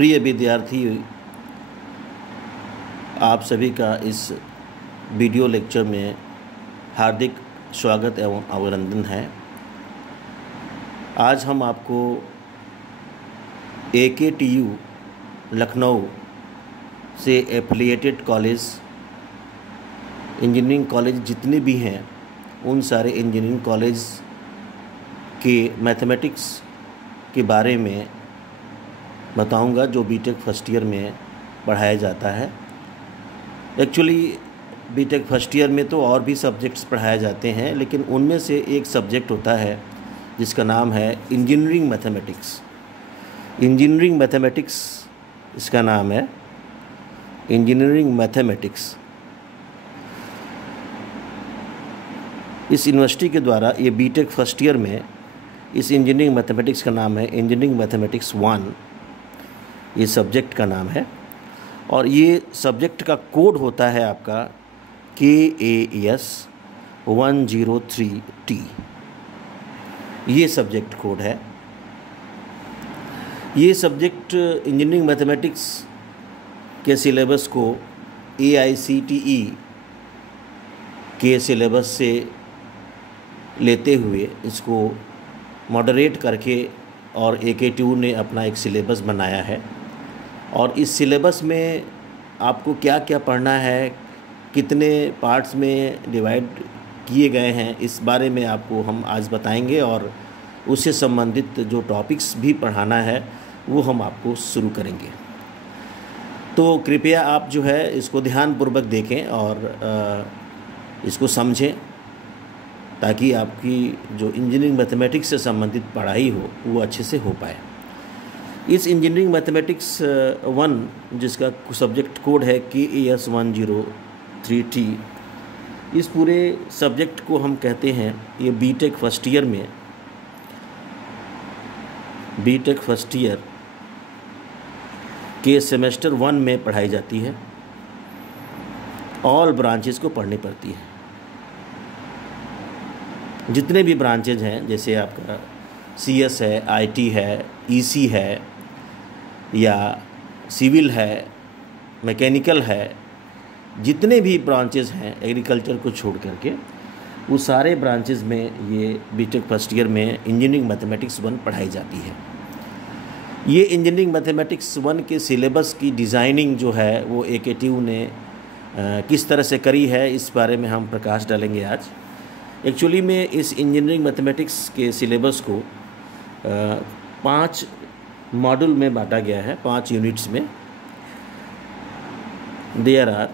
प्रिय विद्यार्थी, आप सभी का इस वीडियो लेक्चर में हार्दिक स्वागत एवं अभिनंदन है। आज हम आपको AKTU लखनऊ से एफिलिएटेड कॉलेज, इंजीनियरिंग कॉलेज जितने भी हैं उन सारे इंजीनियरिंग कॉलेज के मैथमेटिक्स के बारे में बताऊंगा जो बीटेक फर्स्ट ईयर में पढ़ाया जाता है। एक्चुअली बीटेक फर्स्ट ईयर में तो और भी सब्जेक्ट्स पढ़ाए जाते हैं, लेकिन उनमें से एक सब्जेक्ट होता है जिसका नाम है इंजीनियरिंग मैथमेटिक्स। इंजीनियरिंग मैथमेटिक्स इसका नाम है, इंजीनियरिंग मैथमेटिक्स। इस यूनिवर्सिटी के द्वारा ये बीटेक फर्स्ट ईयर में इस इंजीनियरिंग मैथमेटिक्स का नाम है इंजीनियरिंग मैथमेटिक्स 1, ये सब्जेक्ट का नाम है। और ये सब्जेक्ट का कोड होता है आपका KAS 103T, ये सब्जेक्ट कोड है। ये सब्जेक्ट इंजीनियरिंग मैथमेटिक्स के सिलेबस को AICTE के सिलेबस से लेते हुए इसको मॉडरेट करके और AKTU ने अपना एक सिलेबस बनाया है। और इस सिलेबस में आपको क्या क्या पढ़ना है, कितने पार्ट्स में डिवाइड किए गए हैं, इस बारे में आपको हम आज बताएंगे और उससे संबंधित जो टॉपिक्स भी पढ़ाना है वो हम आपको शुरू करेंगे। तो कृपया आप जो है इसको ध्यानपूर्वक देखें और इसको समझें ताकि आपकी जो इंजीनियरिंग मैथमेटिक्स से संबंधित पढ़ाई हो वो अच्छे से हो पाए। इस इंजीनियरिंग मैथमेटिक्स 1 जिसका सब्जेक्ट कोड है KAS 103T, इस पूरे सब्जेक्ट को हम कहते हैं, ये बीटेक फर्स्ट ईयर में, बीटेक फर्स्ट ईयर के सेमेस्टर 1 में पढ़ाई जाती है। ऑल ब्रांचेस को पढ़नी पड़ती है, जितने भी ब्रांचेज हैं, जैसे आपका CS है, IT है, EC है या सिविल है, मैकेनिकल है, जितने भी ब्रांचेज हैं एग्रीकल्चर को छोड़ करके, वो सारे ब्रांचेज में ये बीटेक फर्स्ट ईयर में इंजीनियरिंग मैथमेटिक्स 1 पढ़ाई जाती है। ये इंजीनियरिंग मैथमेटिक्स 1 के सिलेबस की डिज़ाइनिंग जो है वो AKTU ने किस तरह से करी है, इस बारे में हम प्रकाश डालेंगे आज। एक्चुअली में इस इंजीनियरिंग मैथमेटिक्स के सिलेबस को 5 मॉड्यूल में बांटा गया है, 5 यूनिट्स में। देयर आर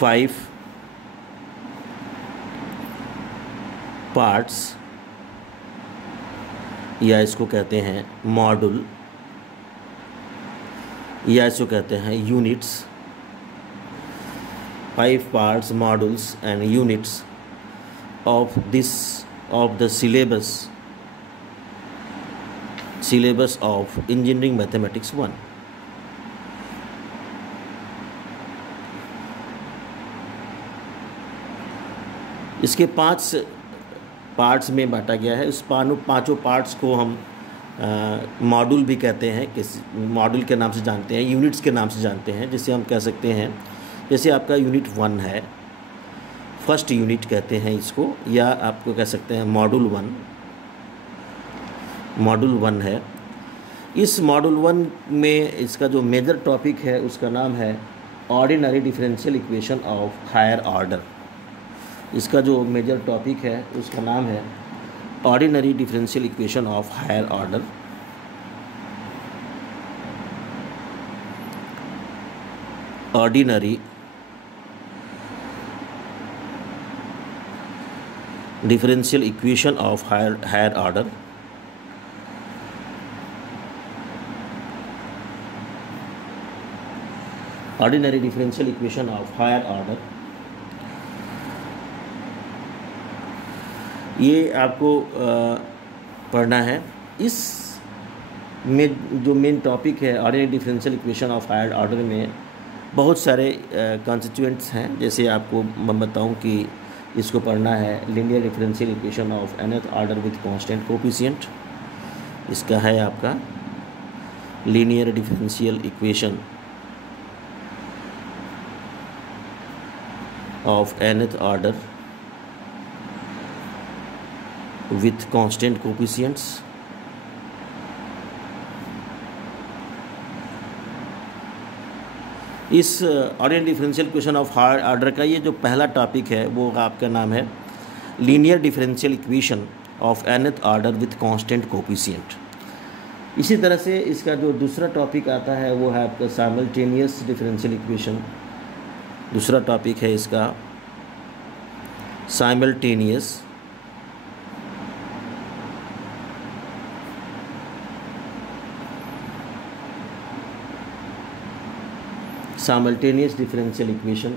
5 पार्ट्स, या इसको कहते हैं मॉड्यूल, या इसको कहते हैं units. 5 parts, modules and units of the syllabus of engineering mathematics 1. इसके 5 पार्ट्स में बांटा गया है। उस पांचों पार्ट्स को हम मॉड्यूल भी कहते हैं, किस मॉड्यूल के नाम से जानते हैं, यूनिट्स के नाम से जानते हैं। जिसे हम कह सकते हैं, जैसे आपका यूनिट 1 है, फर्स्ट यूनिट कहते हैं इसको, या आपको कह सकते हैं मॉड्यूल 1, मॉड्यूल 1 है। इस मॉड्यूल 1 में इसका जो मेजर टॉपिक है उसका नाम है ordinary differential equation of higher order. इसका जो मेजर टॉपिक है उसका नाम है ordinary differential equation of higher order. Ordinary differential equation of higher order। ordinary differential equation of higher order, ये आपको पढ़ना है। इस में जो मेन टॉपिक है ordinary differential equation of higher order में बहुत सारे कॉन्स्टिट्यूएंट्स हैं। जैसे आपको मैं बताऊं कि इसको पढ़ना है linear differential equation of nth order with constant coefficient, इसका है आपका linear differential equation of nth order with constant coefficients इस ordinary differential equation of higher order का ये जो पहला टॉपिक है वो आपका नाम है linear differential equation of nth order with constant coefficient. इसी तरह से इसका जो दूसरा टॉपिक आता है वो है आपका साइमल्टेनियस डिफरेंशियल इक्वेशन। दूसरा टॉपिक है इसका साइमल्टेनियस डिफरेंशियल इक्वेशन।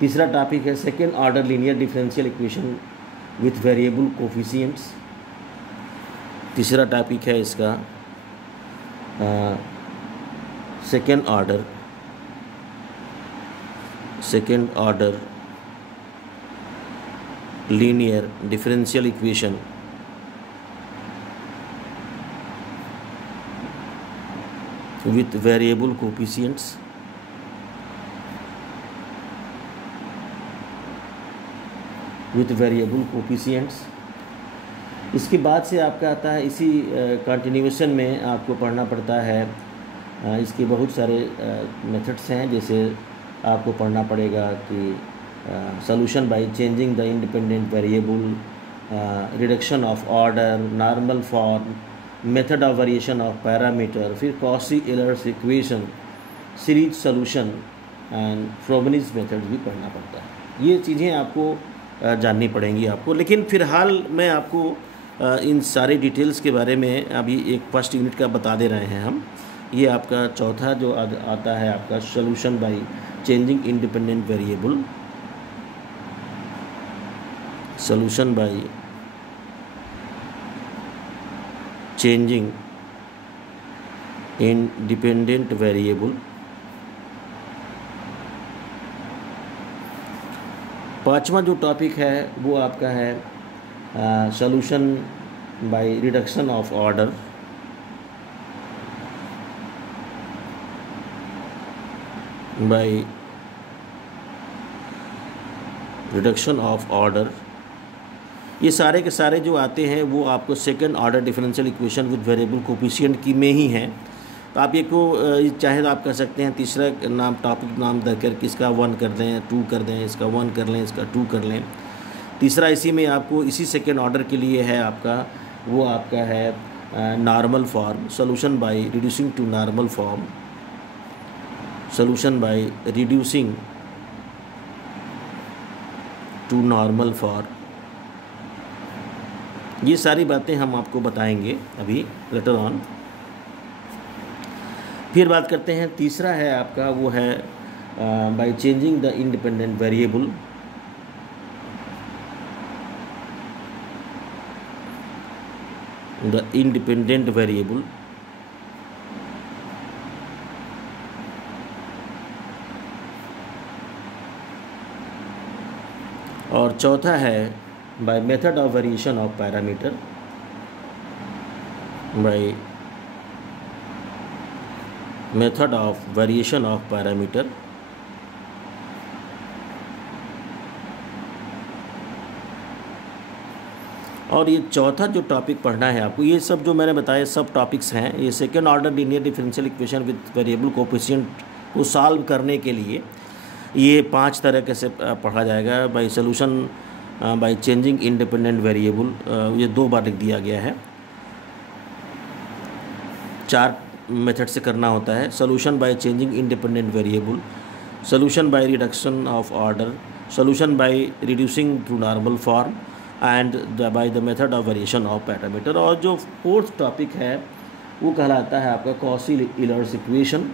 तीसरा टॉपिक है second order linear differential equation with variable coefficients. तीसरा टॉपिक है इसका second order linear differential equation with variable coefficients. इसके बाद से आपका आता है इसी कंटिन्यूएशन में आपको पढ़ना पड़ता है इसके बहुत सारे मेथड्स हैं। जैसे आपको पढ़ना पड़ेगा कि solution by changing the independent variable, reduction of order, normal form, method of variation of parameter, फिर Cauchy Euler's equation, series solution and Frobenius method भी पढ़ना पड़ता है। ये चीज़ें आपको जाननी पड़ेंगी आपको। लेकिन फ़िलहाल मैं आपको इन सारे डिटेल्स के बारे में अभी एक फर्स्ट यूनिट का बता दे रहे हैं हम। ये आपका चौथा जो आता है आपका solution by changing independent variable, solution by changing independent variable. पांचवा जो टॉपिक है वो आपका है solution by reduction of order, ये सारे के सारे जो आते हैं वो आपको second order differential equation with variable coefficient की में ही हैं। तो आप ये को चाहे तो आप कर सकते हैं तीसरा नाम टॉपिक नाम देकर के इसका 1 कर दें, 2 कर दें, इसका 1 कर लें, इसका 2 कर लें। तीसरा इसी में आपको इसी सेकेंड ऑर्डर के लिए है आपका वो आपका है normal form, solution by reducing to normal form, solution by reducing to normal form. ये सारी बातें हम आपको बताएंगे अभी लेटर ऑन। फिर बात करते हैं तीसरा है आपका वो है bye changing the independent variable, और चौथा है by method of variation of parameter, by method of variation of parameter. और ये चौथा जो टॉपिक पढ़ना है आपको, ये सब जो मैंने बताया सब टॉपिक्स हैं। ये second order linear differential equation with variable coefficient को सॉल्व करने के लिए ये 5 तरह से पढ़ा जाएगा। By solution by changing independent variable, ये 2 बार लिख दिया गया है। 4 मेथड से करना होता है। Solution by changing independent variable, solution by reduction of order, solution by reducing to normal form and by the method of variation of parameter. और जो 4th टॉपिक है वो कहलाता है आपका कॉची-एयलर्स इक्वेशन।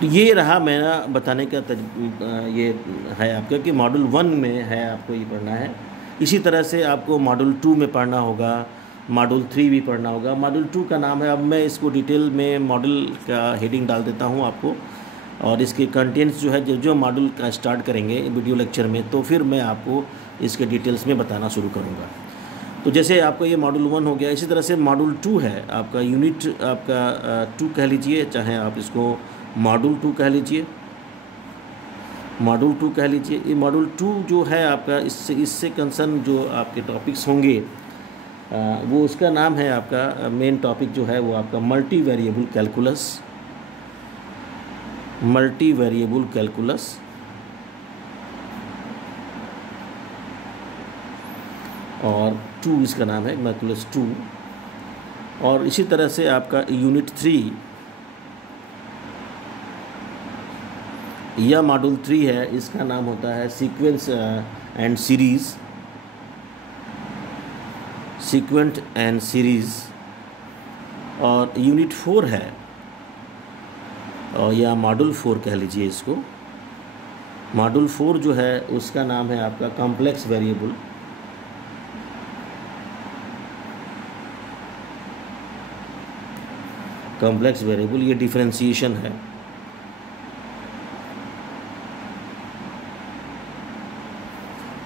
तो ये रहा मेरा बताने का ये है आपका कि मॉड्यूल 1 में है आपको ये पढ़ना है। इसी तरह से आपको मॉड्यूल 2 में पढ़ना होगा, मॉड्यूल 3 भी पढ़ना होगा। मॉड्यूल 2 का नाम है, अब मैं इसको डिटेल में मॉड्यूल का हेडिंग डाल देता हूँ आपको, और इसके कंटेंट्स जो है जो मॉड्यूल का स्टार्ट करेंगे वीडियो लेक्चर में, तो फिर मैं आपको इसके डिटेल्स में बताना शुरू करूँगा। तो जैसे आपका ये मॉड्यूल 1 हो गया, इसी तरह से मॉड्यूल 2 है आपका, यूनिट आपका 2 कह लीजिए, चाहे आप इसको मॉड्यूल 2 कह लीजिए, मॉड्यूल 2 कह लीजिए। ये मॉड्यूल 2 जो है आपका, इससे कंसर्न जो आपके टॉपिक्स होंगे वो उसका नाम है आपका, मेन टॉपिक जो है वो आपका multi variable calculus, multi variable calculus. और 2 इसका नाम है कैलकुलस 2। और इसी तरह से आपका यूनिट 3 या मॉड्यूल 3 है, इसका नाम होता है sequence and series, sequence and series. और यूनिट 4 है, और या मॉड्यूल 4 कह लीजिए इसको, मॉड्यूल 4 जो है उसका नाम है आपका कॉम्प्लेक्स वेरिएबल, कॉम्प्लेक्स वेरिएबल, ये डिफरेंशिएशन है।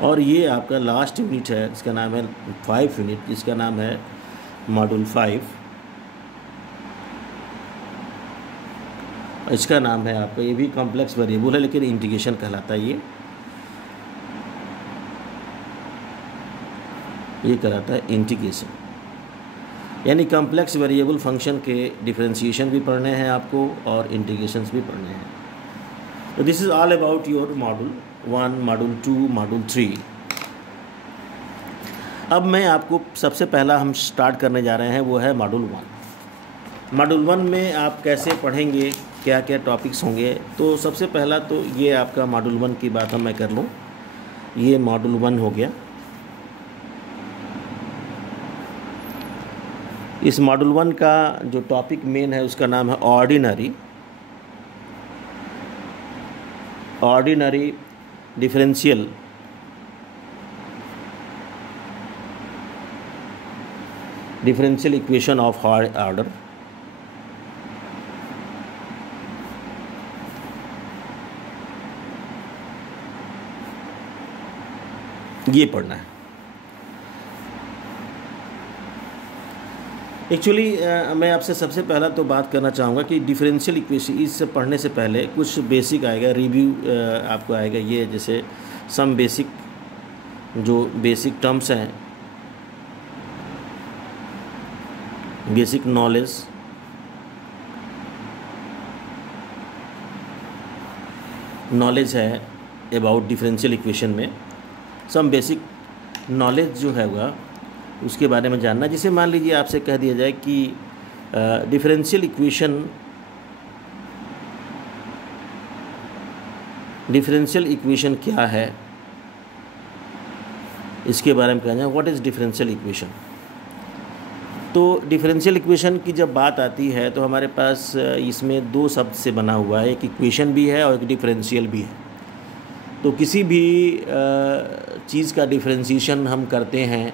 और ये आपका लास्ट यूनिट है, इसका नाम है 5 यूनिट, जिसका नाम है मॉड्यूल 5। इसका नाम है आपका, ये भी कॉम्प्लेक्स वेरिएबल है लेकिन इंटीग्रेशन कहलाता है। ये कहलाता है इंटीग्रेशन, यानी कॉम्प्लेक्स वेरिएबल फंक्शन के डिफरेंशिएशन भी पढ़ने हैं आपको और इंटीग्रेशंस भी पढ़ने हैं। तो this is all about your module 1, module 2, module 3। अब मैं आपको सबसे पहला हम स्टार्ट करने जा रहे हैं वो है मॉड्यूल 1। मॉड्यूल 1 में आप कैसे पढ़ेंगे, क्या क्या टॉपिक्स होंगे। तो सबसे पहला तो ये आपका मॉड्यूल 1 की बात मैं कर लूँ, ये मॉड्यूल 1 हो गया। इस मॉड्यूल 1 का जो टॉपिक मेन है उसका नाम है ordinary differential equation of higher order. ये पढ़ना है। एक्चुअली मैं आपसे सबसे पहला तो बात करना चाहूँगा कि डिफरेंशियल इक्वेशन, इससे पढ़ने से पहले कुछ बेसिक आएगा, रिव्यू आपको आएगा। ये जैसे सम बेसिक, जो बेसिक टर्म्स हैं, बेसिक नॉलेज है अबाउट डिफरेंशियल इक्वेशन में। सम बेसिक नॉलेज जो है वह उसके बारे में जानना, जिसे मान लीजिए आपसे कह दिया जाए कि डिफरेंशियल इक्वेशन क्या है, इसके बारे में कहना है व्हाट इज़ डिफरेंशियल इक्वेशन। तो डिफरेंशियल इक्वेशन की जब बात आती है तो हमारे पास इसमें 2 शब्द से बना हुआ है, एक इक्वेशन भी है और एक डिफरेंशियल भी है। तो किसी भी चीज़ का डिफरेंशिएशन हम करते हैं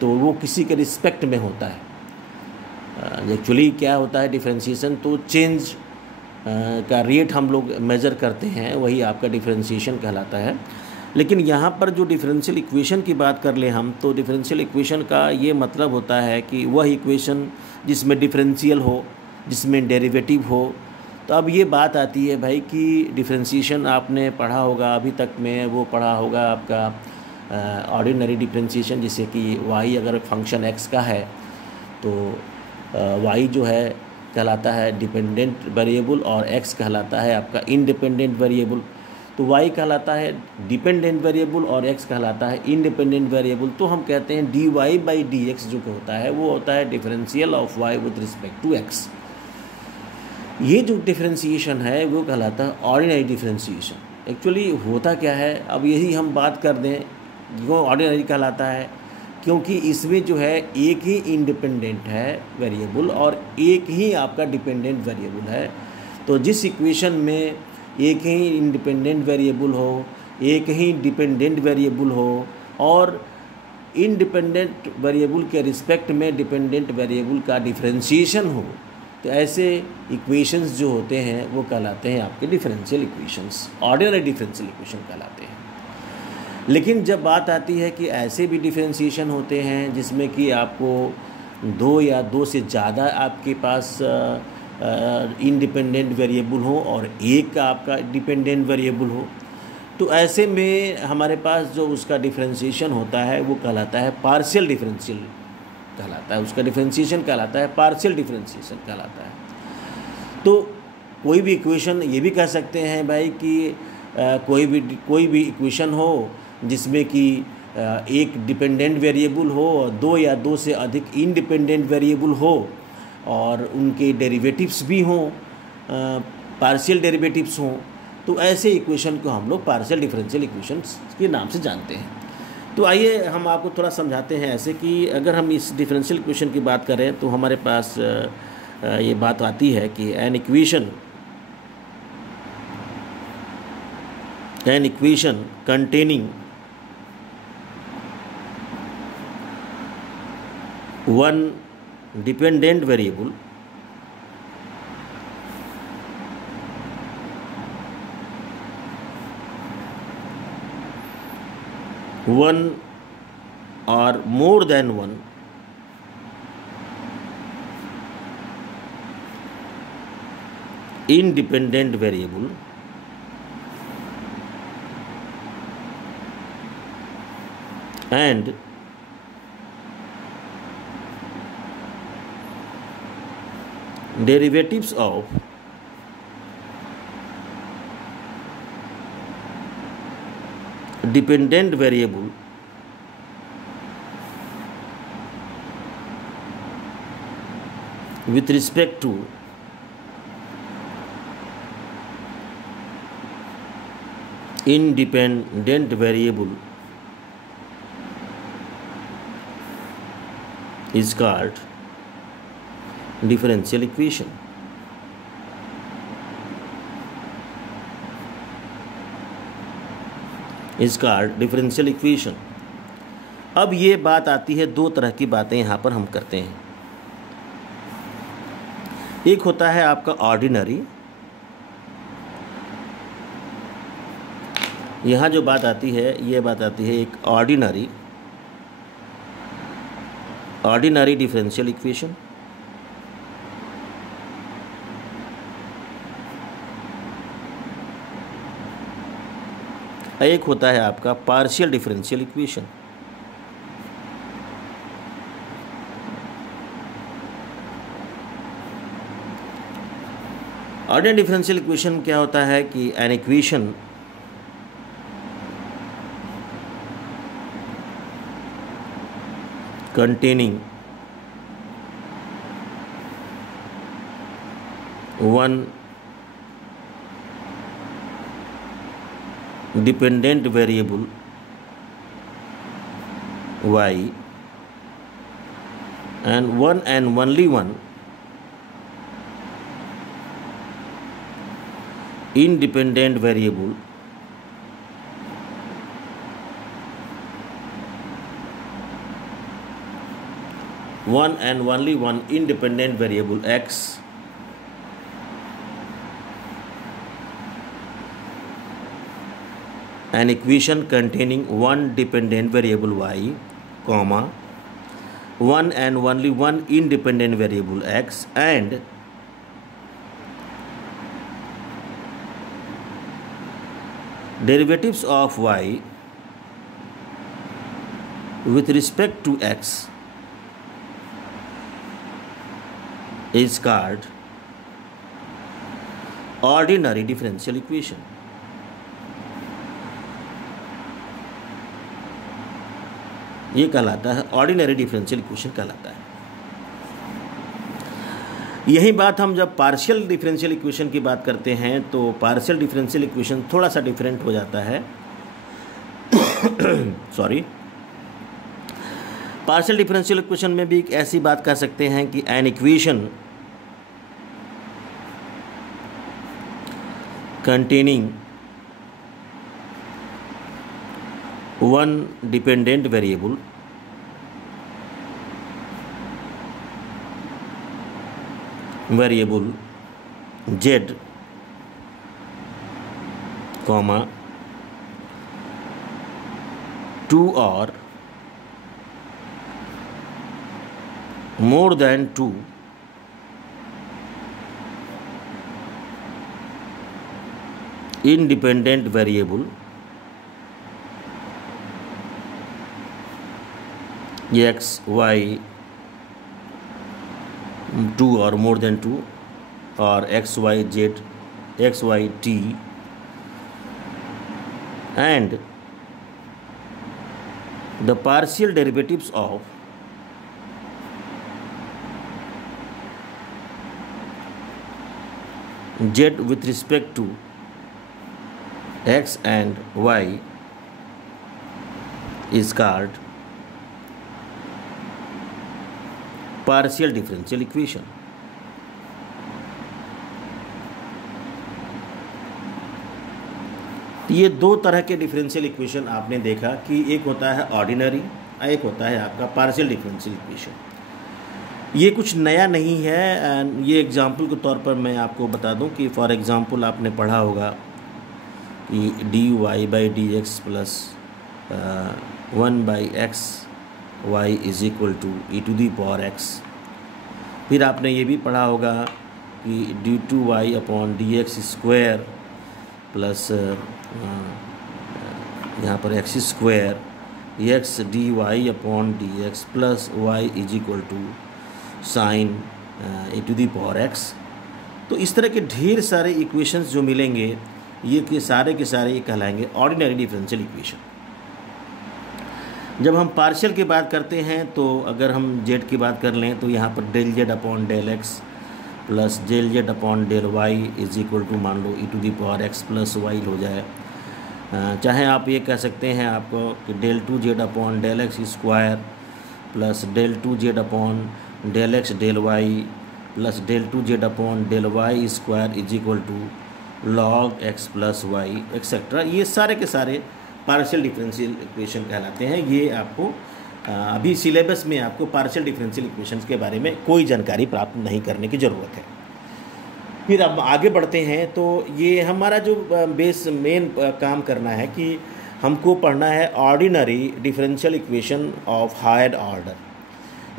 तो वो किसी के रिस्पेक्ट में होता है। एक्चुअली क्या होता है डिफरेंशिएशन, तो चेंज का रेट हम लोग मेज़र करते हैं, वही आपका डिफरेंशिएशन कहलाता है। लेकिन यहाँ पर जो डिफरेंशियल इक्वेशन की बात कर लें हम, तो डिफरेंशियल इक्वेशन का ये मतलब होता है कि वह इक्वेशन जिसमें डिफरेंशियल हो, जिसमें डेरिवेटिव हो। तो अब ये बात आती है भाई कि डिफरेंशिएशन आपने पढ़ा होगा, अभी तक में वो पढ़ा होगा आपका ऑर्डिनरी डिफरेंशिएशन, जिससे कि y अगर फंक्शन x का है तो y जो है कहलाता है डिपेंडेंट वेरिएबल और x कहलाता है आपका इंडिपेंडेंट वेरिएबल। तो y कहलाता है डिपेंडेंट वेरिएबल और x कहलाता है इंडिपेंडेंट वेरिएबल। तो हम कहते हैं dy/dx जो होता है वो होता है differential of y with respect to x। ये जो डिफरेंशिएशन है वो कहलाता है ऑर्डिनरी डिफरेंशिएशन। एक्चुअली होता क्या है, अब यही हम बात कर दें, वो ऑर्डिनरी कहलाता है क्योंकि इसमें जो है एक ही इंडिपेंडेंट है वेरिएबल और एक ही आपका डिपेंडेंट वेरिएबल है। तो जिस इक्वेशन में एक ही इंडिपेंडेंट वेरिएबल हो, एक ही डिपेंडेंट वेरिएबल हो और इंडिपेंडेंट वेरिएबल के रिस्पेक्ट में डिपेंडेंट वेरिएबल का डिफरेंशिएशन हो, तो ऐसे इक्वेशंस जो होते हैं वो कहलाते हैं आपके differential equations, ordinary differential equation कहलाते हैं। लेकिन जब बात आती है कि ऐसे भी डिफरेंशिएशन होते हैं जिसमें कि आपको दो या दो से ज़्यादा आपके पास इंडिपेंडेंट वेरिएबल हो और एक आपका डिपेंडेंट वेरिएबल हो, तो ऐसे में हमारे पास जो उसका डिफरेंशिएशन होता है वो कहलाता है पार्शियल डिफरेंशियल कहलाता है, उसका डिफरेंशिएशन कहलाता है पार्शियल डिफरेंशिएशन कहलाता है। तो कोई भी इक्वेशन ये भी कह सकते हैं भाई कि कोई भी इक्वेशन हो जिसमें कि एक डिपेंडेंट वेरिएबल हो और दो या दो से अधिक इंडिपेंडेंट वेरिएबल हो और उनके डेरिवेटिव्स भी हों, पार्शियल डेरिवेटिव्स हों, तो ऐसे इक्वेशन को हम लोग पार्शियल डिफरेंशियल इक्वेशंस के नाम से जानते हैं। तो आइए हम आपको थोड़ा समझाते हैं ऐसे कि अगर हम इस डिफरेंशियल इक्वेशन की बात करें तो हमारे पास ये बात आती है कि an equation containing one dependent variable one or more than one independent variable and derivatives of dependent variable with respect to independent variable is called differential equation. Is called differential equation. अब ये बात आती है, दो तरह की बातें यहाँ पर हम करते हैं। एक होता है आपका ऑर्डिनरी, यहाँ जो बात आती है ये बात आती है एक ऑर्डिनरी डिफरेंशियल इक्वेशन। एक होता है आपका partial differential equation. Ordinary differential equation क्या होता है कि an equation containing one dependent variable y and one and only one independent variable x an equation containing one dependent variable y, comma, one and only one independent variable x and derivatives of y with respect to x is called ordinary differential equation। ये कहलाता है ordinary differential equation कहलाता है। यही बात हम जब partial differential equation की बात करते हैं तो पार्शियल डिफरेंशियल इक्वेशन थोड़ा सा डिफरेंट हो जाता है। सॉरी, पार्शियल डिफरेंशियल इक्वेशन में भी एक ऐसी बात कह सकते हैं कि an equation containing one dependent variable variable z comma 2 or more than 2 independent variable x, y, 2 or more than 2, or x, y, z, x, y, t, and the partial derivatives of z with respect to x and y is called partial differential equation. ये दो तरह के differential equation आपने देखा कि एक होता है ऑर्डिनरी, एक होता है आपका पार्शियल डिफरेंशियल इक्वेशन। ये कुछ नया नहीं है। ये एग्जांपल के तौर पर मैं आपको बता दूं कि फॉर एग्जांपल आपने पढ़ा होगा कि dy/dx plus 1/x y is equal to e⁴x। फिर आपने ये भी पढ़ा होगा कि d2y/dx स्क्वायर प्लस यहाँ पर x² x dy/dx plus y is equal to sine e⁴x। तो इस तरह के ढेर सारे इक्वेशंस जो मिलेंगे ये के सारे ये कहलाएंगे ऑर्डिनरी डिफरेंशियल इक्वेशन। जब हम पार्शियल की बात करते हैं तो अगर हम z की बात कर लें तो यहाँ पर ∂z/∂x plus ∂z/∂y is equal to मान लो e⁴x प्लस y हो जाए। चाहे आप ये कह सकते हैं आपको कि ∂2z/∂x square plus ∂2z/∂x/∂y plus ∂2z/∂y square is equal to log x plus y etcetera. ये सारे के सारे पार्शियल डिफरेंशियल इक्वेशन कहलाते हैं। ये आपको अभी सिलेबस में आपको पार्शियल डिफरेंशियल इक्वेशंस के बारे में कोई जानकारी प्राप्त नहीं करने की ज़रूरत है। फिर अब आगे बढ़ते हैं तो ये हमारा जो मेन काम करना है कि हमको पढ़ना है ordinary differential equation of higher order.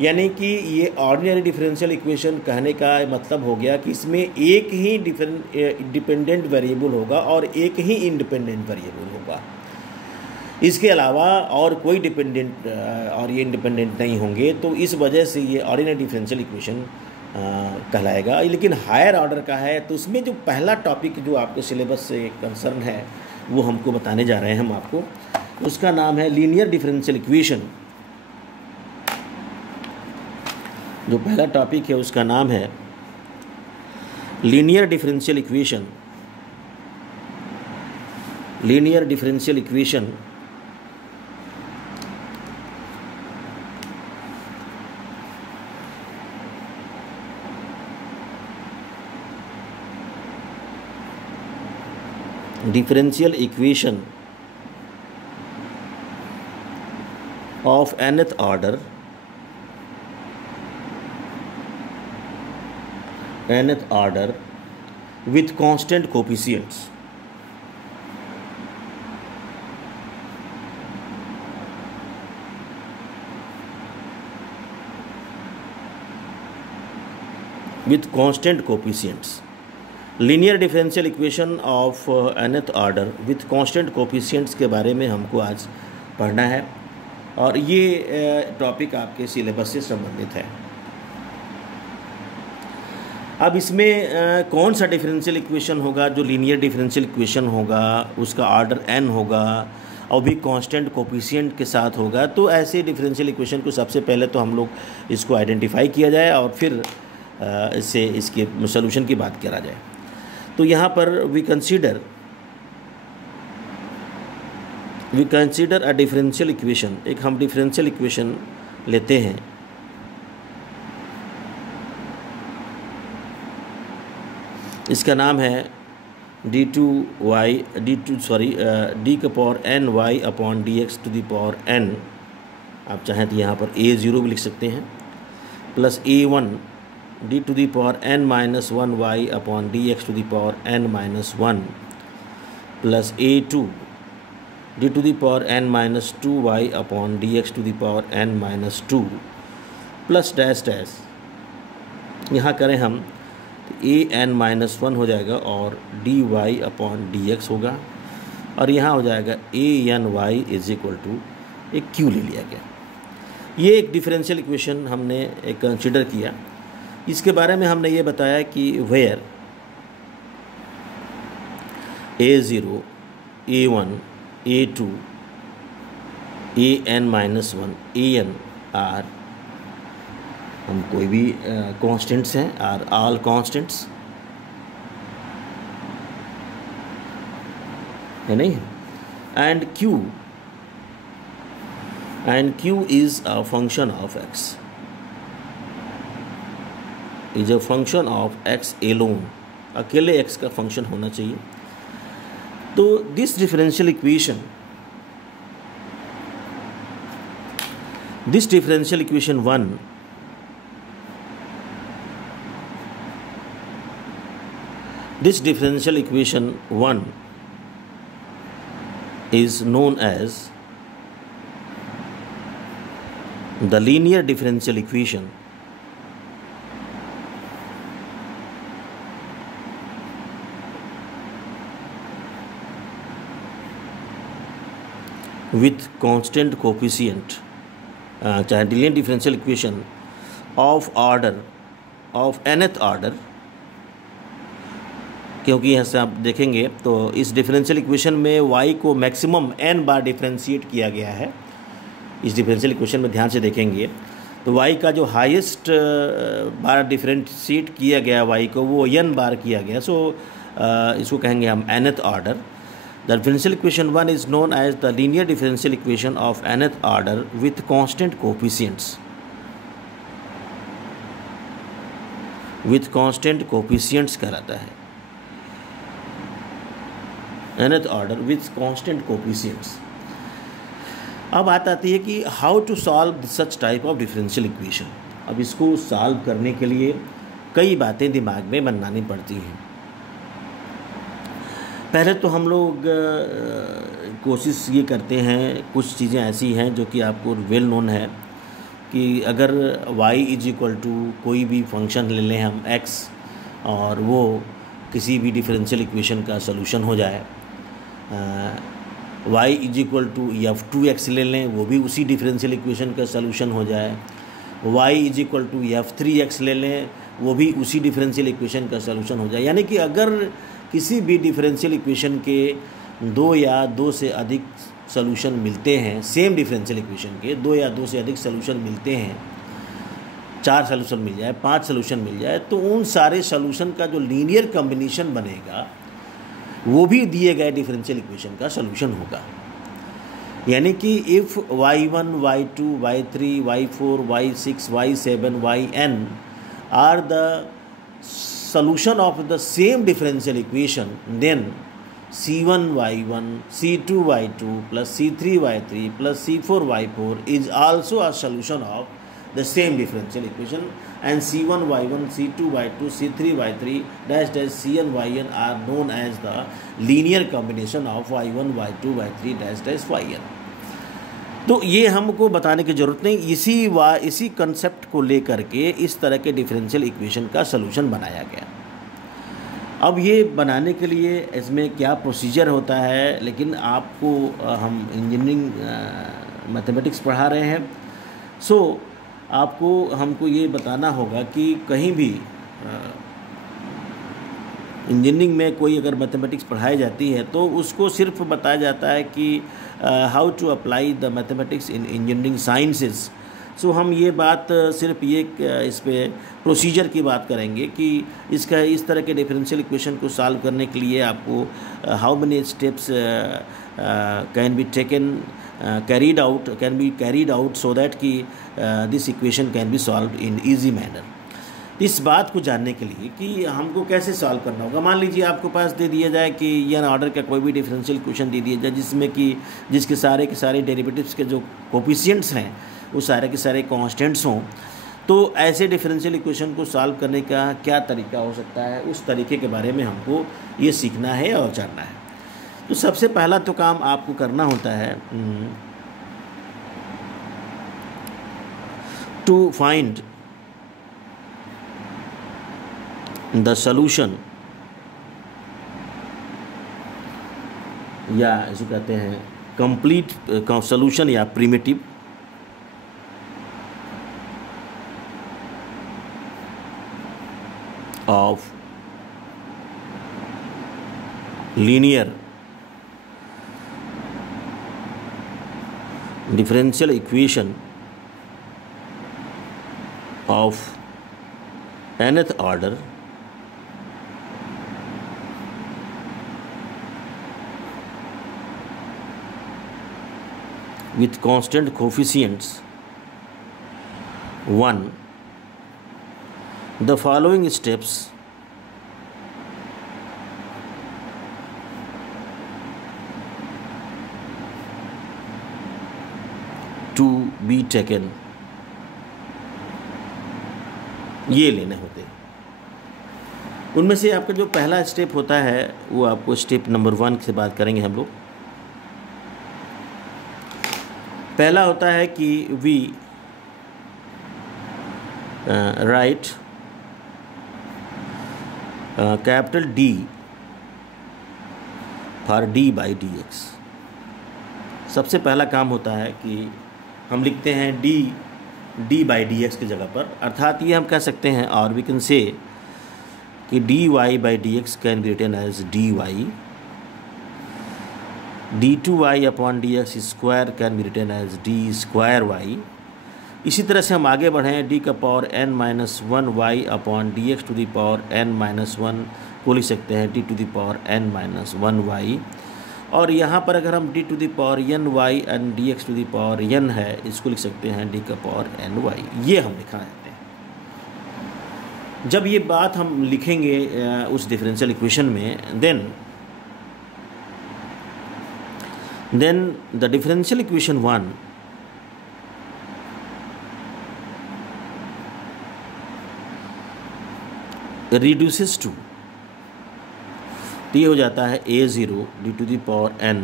यानी कि ये ऑर्डिनरी डिफरेंशियल इक्वेशन कहने का मतलब हो गया कि इसमें एक ही डिपेंडेंट वेरिएबल होगा और एक ही इंडिपेंडेंट वेरिएबल होगा। इसके अलावा और कोई डिपेंडेंट और ये इंडिपेंडेंट नहीं होंगे। तो इस वजह से ये ऑर्डिनरी डिफरेंशियल इक्वेशन कहलाएगा। लेकिन हायर ऑर्डर का है तो उसमें जो पहला टॉपिक जो आपके सिलेबस से कंसर्न है वो हमको बताने जा रहे हैं हम आपको। उसका नाम है लीनियर डिफरेंशियल इक्वेशन। जो पहला टॉपिक है उसका नाम है linear differential equation. Linear differential equation differential equation of nth order with constant coefficients. With constant coefficients. Linear differential equation of nth order with constant coefficients के बारे में हमको आज पढ़ना है और ये टॉपिक आपके सिलेबस से संबंधित है। अब इसमें कौन सा डिफरेंशियल इक्वेशन होगा जो लीनियर डिफरेंशियल इक्वेशन होगा, उसका ऑर्डर n होगा और भी कांस्टेंट कोफिशिएंट के साथ होगा। तो ऐसे डिफरेंशियल इक्वेशन को सबसे पहले तो हम लोग इसको आइडेंटिफाई किया जाए और फिर इससे इसके सोल्यूशन की बात करा जाए। तो यहाँ पर we consider a differential equation. एक हम डिफरेंशियल इक्वेशन लेते हैं इसका नाम है d⁴ny/dx⁴n। आप चाहें तो यहाँ पर a0 भी लिख सकते हैं plus a1 D to the power n minus 1 Y upon D X to the power n minus 1 plus a2 D to the power n minus 2 Y upon D X to the power n minus 2 plus dash dash, यहाँ करें हम तो A N minus 1 हो जाएगा और D Y upon D X होगा, और यहाँ हो जाएगा A N Y is equal to एक क्यू ले लिया गया। ये एक डिफरेंशियल इक्वेशन हमने एक कंसिडर किया। इसके बारे में हमने ये बताया कि where a0 a1 a2 an minus 1 an are, हम कोई भी कांस्टेंट्स हैं, आर ऑल कांस्टेंट्स है नहीं, and q is a function of x, is a function of x alone, अकेले x का फंक्शन होना चाहिए। तो this differential equation 1 this differential equation 1 is known as the linear differential equation with constant coefficient, चाहे linear differential equation of order of nth order, क्योंकि यहाँ से आप देखेंगे तो इस डिफरेंशियल इक्वेशन में y को मैक्सिमम n बार डिफरेंशिएट किया गया है। इस डिफरेंशियल इक्वेशन में ध्यान से देखेंगे तो y का जो हाईएस्ट बार डिफरेंशिएट किया गया y को वो n बार किया गया। सो इसको कहेंगे हम nth order. The differential equation 1 is known as the linear differential equation of nth order with constant coefficients, कहलाता है nth order with constant coefficients. अब बात आती है कि how to solve such type of differential equation. अब इसको solve करने के लिए कई बातें दिमाग में बनानी पड़ती हैं। पहले तो हम लोग कोशिश ये करते हैं, कुछ चीज़ें ऐसी हैं जो कि आपको वेल नोन है कि अगर y इज इक्वल टू कोई भी फंक्शन ले लें हम x और वो किसी भी डिफरेंशियल इक्वेशन का सलूशन हो जाए, y is equal to f2x ले लें वो भी उसी डिफरेंशियल इक्वेशन का सलूशन हो जाए, y is equal to f3x ले लें वो भी उसी डिफरेंशियल इक्वेशन का सलूशन हो जाए। यानी कि अगर किसी भी डिफरेंशियल इक्वेशन के दो या दो से अधिक सलूशन मिलते हैं, सेम डिफरेंशियल इक्वेशन के दो या दो से अधिक सलूशन मिलते हैं, 4 सलूशन मिल जाए, 5 सलूशन मिल जाए, तो उन सारे सलूशन का जो लीनियर कॉम्बिनेशन बनेगा वो भी दिए गए डिफरेंशियल इक्वेशन का सलूशन होगा। यानी कि if y1 y2 y3 y4 y6 y7 yn are the solution of the same differential equation, then c1 y1 c2 y2 plus c3 y3 plus c4 y4 is also a solution of the same differential equation, and c1 y1 c2 y2 c3 y3 dash dash cn yn are known as the linear combination of y1 y2 y3 dash dash yn। तो ये हमको बताने की ज़रूरत नहीं, इसी concept को लेकर के इस तरह के डिफरेंशियल इक्वेशन का सलूशन बनाया गया। अब ये बनाने के लिए इसमें क्या प्रोसीजर होता है, लेकिन आपको हम इंजीनियरिंग मैथमेटिक्स पढ़ा रहे हैं, सो हमको ये बताना होगा कि कहीं भी इंजीनियरिंग में कोई अगर मैथमेटिक्स पढ़ाई जाती है तो उसको सिर्फ बताया जाता है कि how to apply the mathematics in engineering sciences. So हम ये बात सिर्फ ये इस पे प्रोसीजर की बात करेंगे कि इसका इस तरह के डिफरेंशियल इक्वेशन को सॉल्व करने के लिए आपको how many steps can be carried out so that कि this equation can be solve in easy manner. इस बात को जानने के लिए कि हमको कैसे सॉल्व करना होगा, मान लीजिए आपको पास दे दिया जाए कि यह ऑर्डर का कोई भी डिफरेंशियल इक्वेशन दे दिया जाए जिसमें कि जिसके सारे के सारे डेरिवेटिव्स के जो कोफिशिएंट्स हैं वो सारे के सारे कांस्टेंट्स हों, तो ऐसे डिफरेंशियल इक्वेशन को सॉल्व करने का क्या तरीका हो सकता है, उस तरीके के बारे में हमको ये सीखना है और जानना है। तो सबसे पहला तो काम आपको करना होता है टू फाइंड द सॉल्यूशन, या इसे कहते हैं कंप्लीट सॉल्यूशन या primitive of linear differential equation of nth order with constant coefficients 1. The following steps to be taken, ये लेने होते हैं। उनमें से आपका जो पहला स्टेप होता है वो आपको स्टेप नंबर 1 से बात करेंगे हम लोग। पहला होता है कि we write capital D for D by D X. सबसे पहला काम होता है कि हम लिखते हैं डी बाई डी एक्स की जगह पर, अर्थात ये हम कह सकते हैं और वी कैन से कि D Y by D X can be written as D Y, d2y upon D X square can be written as D square Y. इसी तरह से हम आगे बढ़ें, डी का power n minus 1 Y upon D X to the power n minus 1 को लिख सकते हैं D to the power n minus 1 Y. और यहाँ पर अगर हम D to the power n Y and D X to the power n है, इसको लिख सकते हैं डी का पावर n वाई। ये हम लिखा है। जब ये बात हम लिखेंगे उस डिफरेंशियल इक्वेशन में, then the differential equation 1 reduces to, तो ये हो जाता है a0 D to the power n,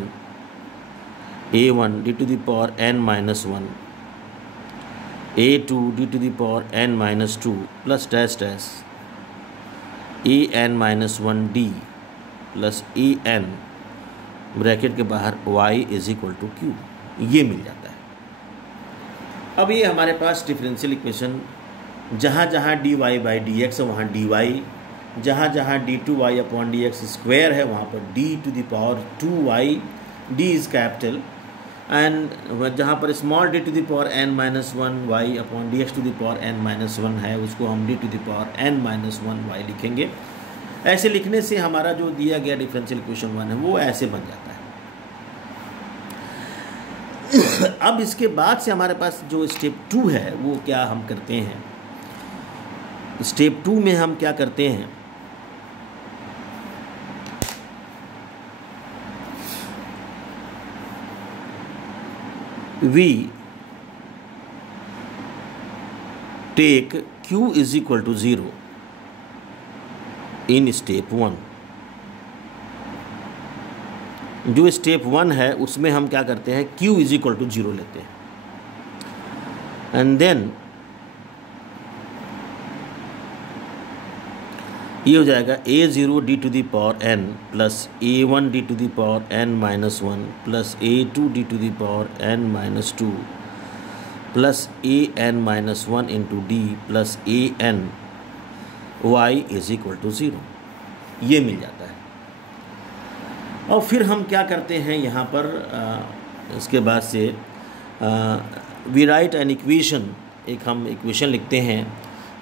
a1 D to the power n minus 1, a2 D to the power n minus 2 plus dash dash an minus 1 d plus an bracket के बाहर y is equal to Q, ये मिल जाता है। अब ये हमारे पास differential equation, जहाँ जहाँ D Y by D X है वहाँ डी वाई, जहाँ जहाँ D two Y upon D X square है वहाँ पर D to the power 2 Y, D is capital, and जहाँ पर small D to the power n minus 1 Y upon D X to the power n minus 1 है, उसको हम D to the power n minus 1 Y लिखेंगे। ऐसे लिखने से हमारा जो दिया गया डिफरेंशियल इक्वेशन 1 है वो ऐसे बन जाता है। अब इसके बाद से हमारे पास जो स्टेप 2 है वो क्या हम करते हैं, स्टेप 2 में हम क्या करते हैं, we take q is equal to 0 in step 1। जो स्टेप 1 है उसमें हम क्या करते हैं, q इज इक्वल टू 0 लेते हैं, एंड देन ये हो जाएगा a0 D to the power n plus a1 D to the power n minus 1 plus a2 D to the power n minus 2 plus an minus 1 into D plus an y is equal to 0, ये मिल जाता है। और फिर हम क्या करते हैं यहाँ पर, इसके बाद से वी राइट एन इक्वेशन, एक हम इक्वेशन लिखते हैं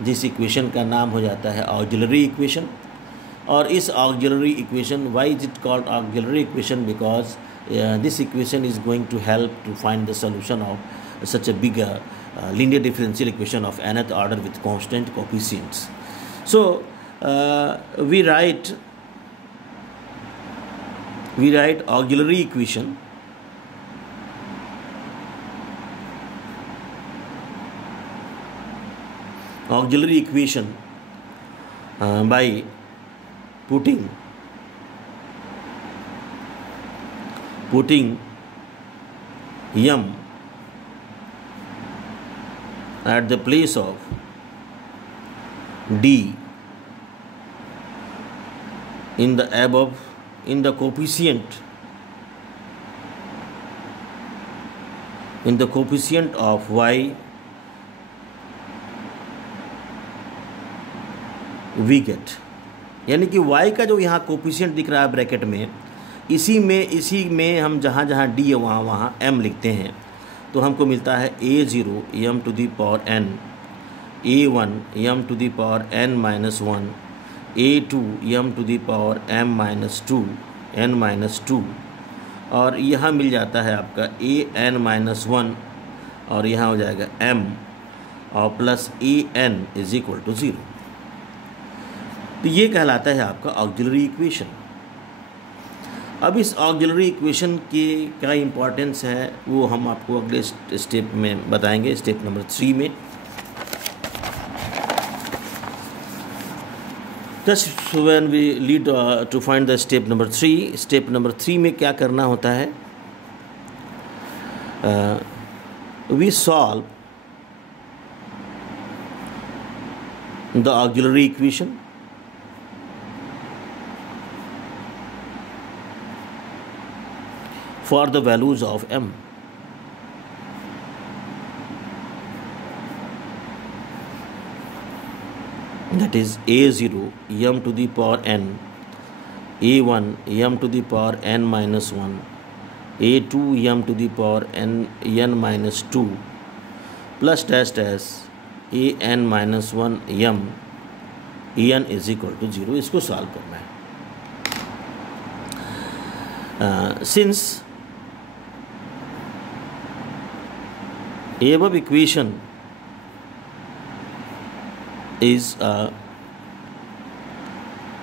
जिस इक्वेशन का नाम हो जाता है ऑक्सिलरी इक्वेशन। और इस auxiliary equation, why is it called auxiliary equation, because this equation is going to help to find the solution of such a big linear differential equation of nth order with constant coefficients. So we write auxiliary equation auxiliary equation by putting m at the place of d in the coefficient of y we get, यानी कि y का जो यहाँ coefficient दिख रहा है bracket में, इसी में हम जहाँ जहाँ d है वहाँ m लिखते हैं, तो हमको मिलता है a0 m to the power n, a1 m to the power n minus 1, a2 m to the power m minus 2 n minus 2, और यहाँ मिल जाता है आपका a n माइनस 1, और यहाँ हो जाएगा m और plus a n is equal to 0। तो ये कहलाता है आपका ऑक्सिलरी इक्वेशन। अब इस ऑक्सिलरी इक्वेशन के क्या इम्पोर्टेंस है वो हम आपको अगले स्टेप में बताएंगे, स्टेप नंबर 3 में। Just when we lead to find the step number 3, step number 3 में क्या करना होता है, we solve the auxiliary equation for the values of m. That is a0 m to the power n, a1 m to the power n minus 1, a2 m to the power n minus 2 plus dash dash a n minus 1 m n is equal to 0। इसको solve करना है। Since above equation is a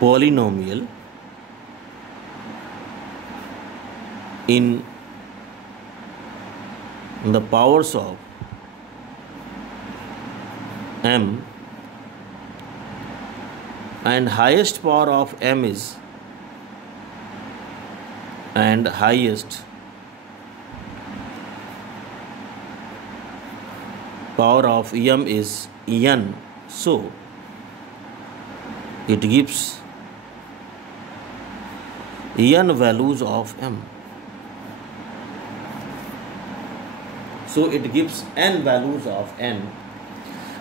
polynomial in the powers of m, and highest power of m is, and highest power of m is n, so it gives n values of m. So it gives n values of n,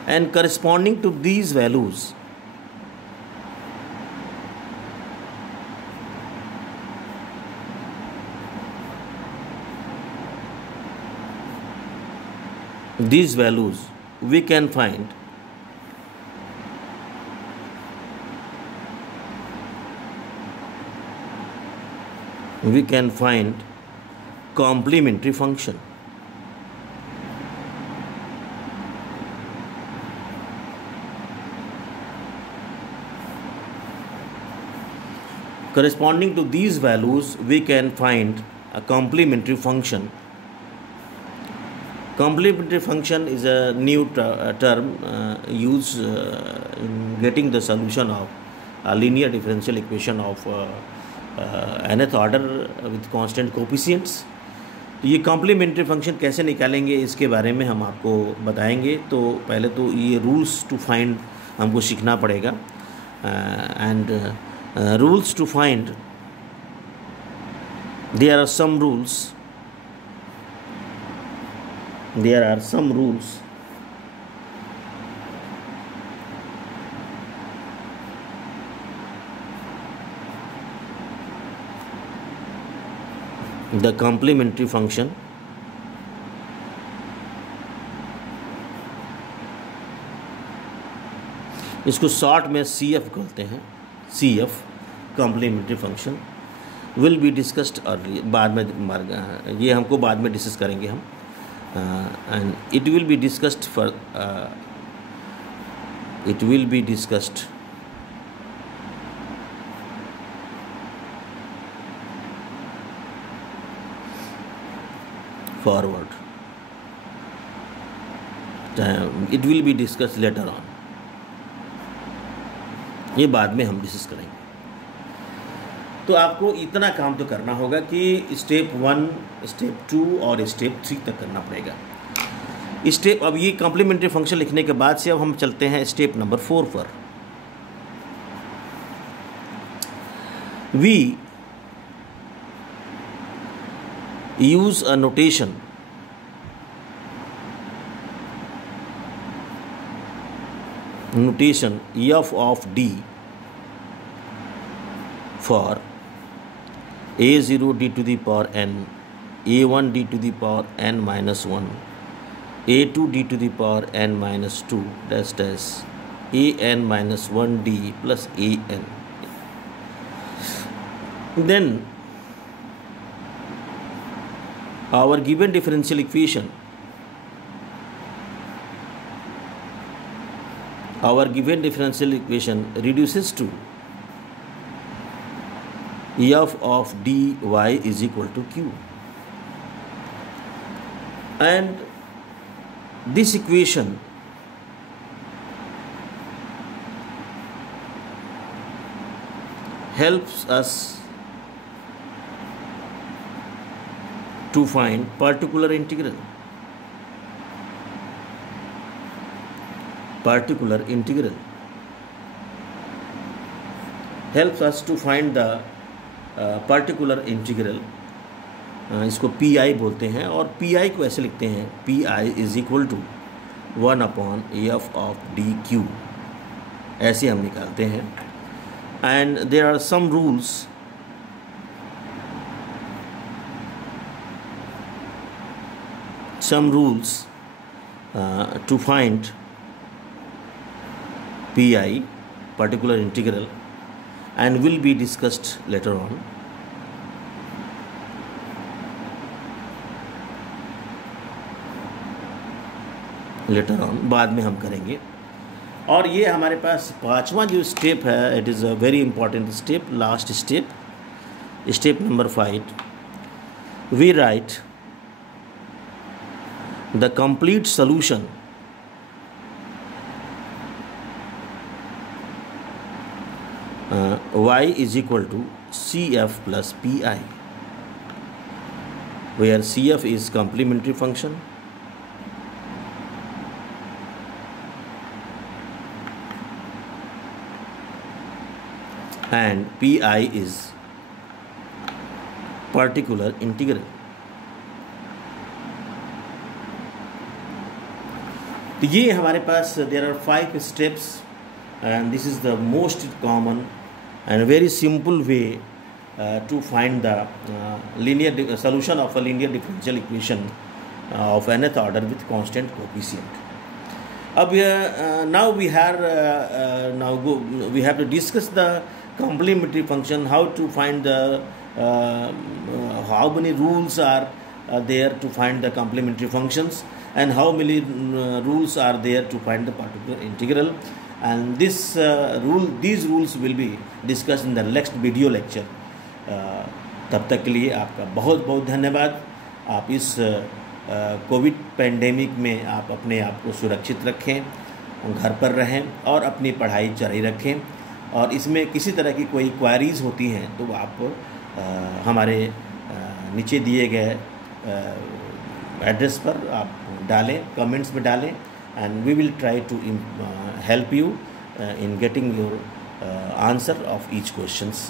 and corresponding to these values we can find complementary function. Corresponding to these values we can find a complementary function. Complementary function is a new term used in getting the solution of a linear differential equation of nth order with constant coefficients. तो ये complementary function कैसे निकालेंगे इसके बारे में हम आपको बताएंगे। तो पहले तो ये रूल्स टू फाइंड हमको सीखना पड़ेगा, and rules to find, there are some rules, there are some rules the complementary function इसको शॉर्ट में CF कहते हैं। CF complementary function will be discussed, और बाद में ये हमको बाद में डिस्कस करेंगे हम, and it will be discussed forward. It will be discussed later on. ये बाद में हम डिस्कस करेंगे। तो आपको इतना काम तो करना होगा कि स्टेप 1, स्टेप 2 और स्टेप 3 तक करना पड़ेगा। स्टेप, अब ये कॉम्प्लीमेंट्री फंक्शन लिखने के बाद से अब हम चलते हैं स्टेप नंबर 4 पर। We use a notation f of d for a0 d to the power n, a1 d to the power n minus 1, a2 d to the power n minus 2 dash dash an minus 1 d plus an. Then our given differential equation reduces to f of dy is equal to q, and this equation helps us to find particular integral. Helps us to find the particular integral. इसको PI बोलते हैं, और PI को ऐसे लिखते हैं, PI is equal to 1/f of dq, ऐसे हम निकालते हैं। And there are some rules to find PI, particular integral, and will be discussed later on. बाद में हम करेंगे। और ये हमारे पास 5वां जो स्टेप है, it is a very important step, last step, step number 5। We write the complete solution y is equal to CF plus PI, where CF is complementary function and PI is particular integral. तो ये हमारे पास there are 5 steps, and this is the most common and very simple way to find the linear solution of a linear differential equation of nth order with constant coefficient. अब now we have to discuss the complementary function, how to find the how many rules are there to find the complementary functions, and how many rules are there to find the particular integral. And these rules will be discussed in the next video lecture. तब तक के लिए आपका बहुत बहुत धन्यवाद। आप इस कोविड पैंडेमिक में आप अपने आप को सुरक्षित रखें, घर पर रहें और अपनी पढ़ाई जारी रखें। और इसमें किसी तरह की कोई क्वारीज होती हैं तो आप हमारे नीचे दिए गए एड्रेस पर आप डालें, कमेंट्स में डालें, and we will try to help you in getting your answer of each questions.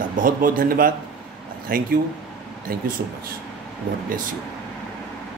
बहुत बहुत धन्यवाद। Thank you so much. God bless you.